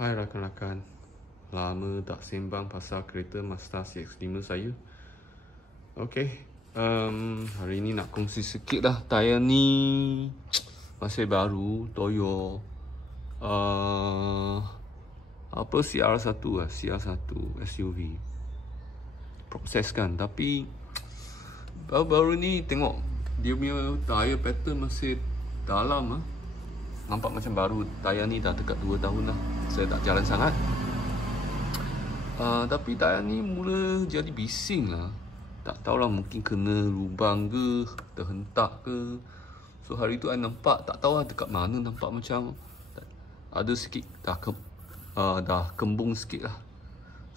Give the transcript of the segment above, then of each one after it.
Hai rakan-rakan, lama tak sembang pasal kereta Mazda CX-5 saya. Okey, hari ni nak kongsi sikit dah. Tayar ni masih baru, Toyo CR1 lah, CR1 SUV. Proses kan, tapi baru-baru ni tengok dia punya tayar pattern masih dalam lah. Nampak macam baru. Tayar ni dah dekat 2 tahun dah saya tak jalan sangat. Tapi tayar ni mula jadi bising lah. Tak tahulah, mungkin kena lubang ke, terhentak ke. So hari tu I nampak, tak tahu lah dekat mana, nampak macam ada sikit dah kembung sikit lah.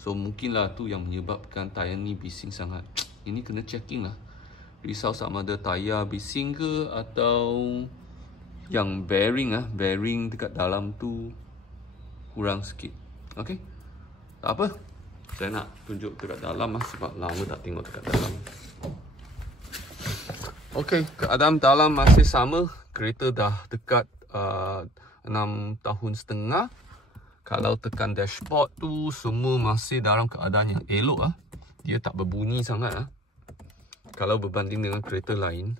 So mungkin lah tu yang menyebabkan tayar ni bising sangat. Ini kena checking lah. Risau sama ada tayar bising ke, atau yang bearing dekat dalam tu kurang sikit. Okey, tak apa, saya nak tunjuk dekat dalam lah, sebab lama tak tengok dekat dalam. Okey, keadaan dalam masih sama. Kereta dah dekat 6 tahun setengah. Kalau tekan dashboard tu, semua masih dalam keadaan yang elok lah. Dia tak berbunyi sangat lah. Kalau berbanding dengan kereta lain,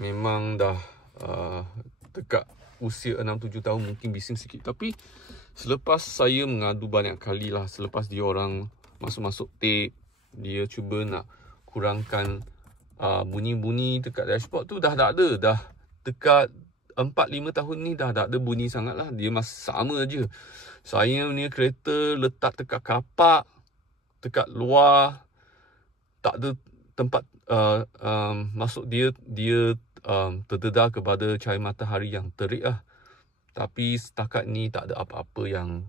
memang dah dekat usia 6-7 tahun mungkin bising sikit. Tapi selepas saya mengadu banyak kali lah, selepas dia orang masuk-masuk tape, dia cuba nak kurangkan bunyi-bunyi dekat dashboard tu, dah tak ada. Dah dekat 4-5 tahun ni dah tak ada bunyi sangat lah. Dia masih sama je. Saya punya kereta letak dekat kapak, dekat luar, tak ada tempat masuk. Dia terdedah kepada cahaya matahari yang terik lah. Tapi setakat ni tak ada apa-apa yang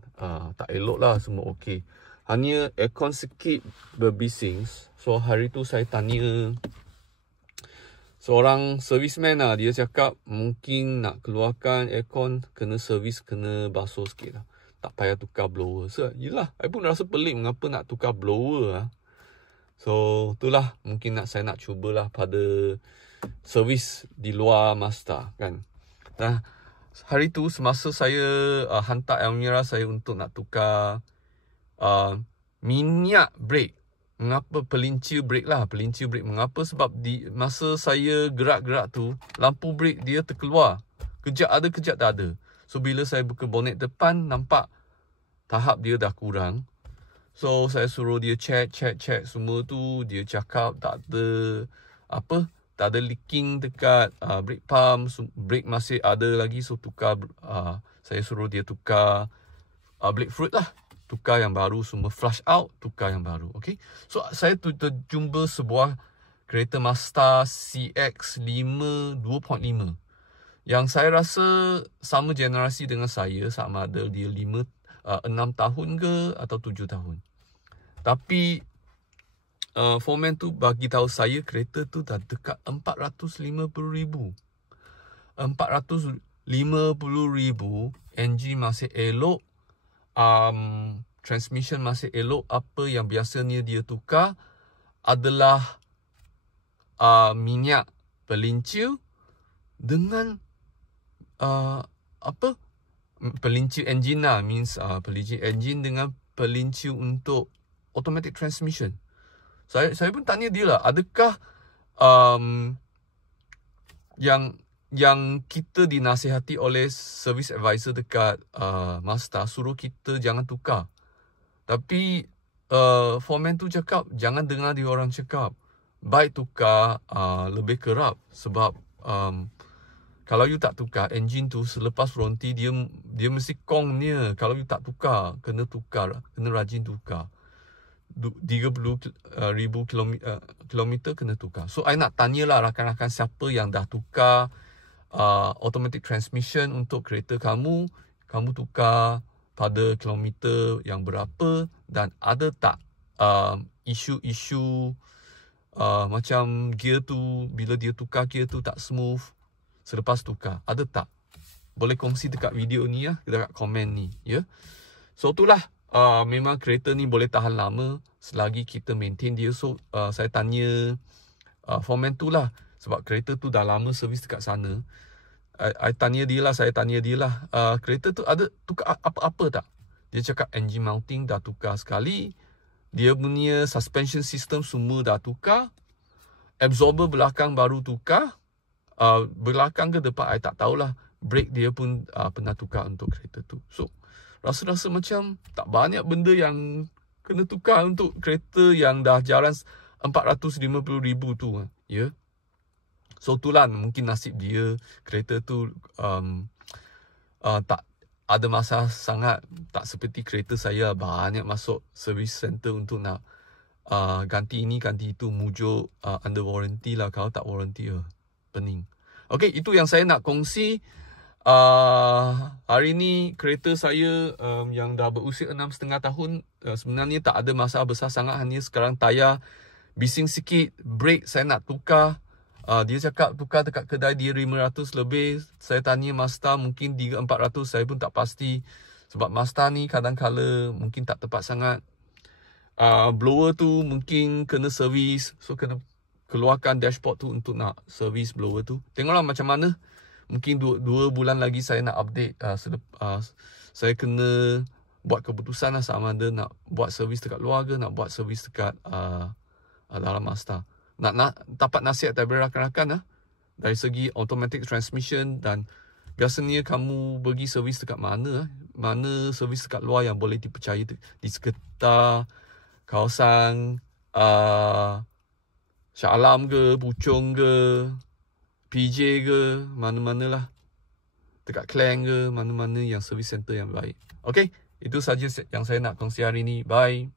tak elok lah, semua okey. Hanya aircon sikit berbising. So hari tu saya tanya seorang servisman lah, dia cakap mungkin nak keluarkan aircon, kena servis, kena basuh sikit lah. Tak payah tukar blower. So yelah, saya pun rasa pelik mengapa nak tukar blower lah. So itulah, mungkin saya nak cubalah pada servis di luar Mazda kan. Nah, hari tu semasa saya hantar Elmira saya untuk nak tukar minyak brake. Mengapa pelincir brake lah, pelincir brake. Mengapa? Sebab di masa saya gerak-gerak tu, lampu brake dia terkeluar. Kejap ada, kejap tak ada. So bila saya buka bonet depan, nampak tahap dia dah kurang. So saya suruh dia check semua tu. Dia cakap tak ada apa, tak ada leaking dekat brake pump. So, brake masih ada lagi. So tukar, saya suruh dia tukar brake fluid lah. Tukar yang baru, semua flush out, tukar yang baru. Okay, so saya terjumpa sebuah kereta Mazda CX-5 2.5 yang saya rasa sama generasi dengan saya, sama ada dia 6 tahun ke atau 7 tahun. Tapi foreman tu bagi tahu saya kereta tu dah dekat 450,000. 450,000, engine masih elok, transmission masih elok. Apa yang biasanya dia tukar adalah minyak pelincir dengan pelincir engine lah, means pelincir engine dengan pelincir untuk automatic transmission. Saya pun tanya dia lah, adakah yang kita dinasihati oleh service advisor dekat Mazda, suruh kita jangan tukar. Tapi foreman tu cakap jangan dengar dia orang cakap, baik tukar, lebih kerap. Sebab kalau you tak tukar engine tu, selepas warranty dia mesti kong dia. Kalau you tak tukar, kena rajin tukar. 30,000 kilometer kena tukar. So I nak tanyalah rakan-rakan siapa yang dah tukar automatic transmission untuk kereta kamu tukar pada kilometer yang berapa, dan ada tak isu-isu macam gear tu, bila dia tukar gear tu tak smooth selepas tukar, ada tak? Boleh kongsi dekat video ni ya, dekat komen ni ya. So itulah, memang kereta ni boleh tahan lama selagi kita maintain dia. So saya tanya foreman tu lah, sebab kereta tu dah lama servis dekat sana. Saya tanya dia lah, kereta tu ada tukar apa-apa tak? Dia cakap engine mounting dah tukar sekali. Dia punya suspension system semua dah tukar. Absorber belakang baru tukar. Belakang ke depan, I tak tahulah. Brake dia pun pernah tukar untuk kereta tu. So, rasa-rasa macam tak banyak benda yang kena tukar untuk kereta yang dah jalan 450,000 tu. Ya. So, itulah mungkin nasib dia. Kereta tu tak ada masalah sangat. Tak seperti kereta saya banyak masuk service center untuk nak ganti ini, ganti itu. Mujuk under warranty lah. Kalau tak warranty pening. Okay, itu yang saya nak kongsi. Hari ni kereta saya yang dah berusia 6,5 tahun, sebenarnya tak ada masalah besar sangat. Hanya sekarang tayar bising sikit. Brake saya nak tukar. Dia cakap tukar dekat kedai dia 500 lebih. Saya tanya Mazda mungkin 300-400. Saya pun tak pasti. Sebab Mazda ni kadang-kala mungkin tak tepat sangat. Blower tu mungkin kena servis. So kena keluarkan dashboard tu untuk nak servis blower tu. Tengoklah macam mana. Mungkin 2 bulan lagi saya nak update. Saya kena buat keputusan lah sama ada nak buat servis dekat luar ke, nak buat servis dekat dalam Mazda. Nak dapat nasihat dari rakan-rakan dari segi automatic transmission, dan biasanya kamu pergi servis dekat mana servis dekat luar yang boleh dipercayai di sekitar kawasan Shah Alam ke, Puchong ke, PJ ke, mana-manalah. Dekat Klang ke, mana-mana yang service center yang baik. Okay, itu saja yang saya nak kongsi hari ni. Bye.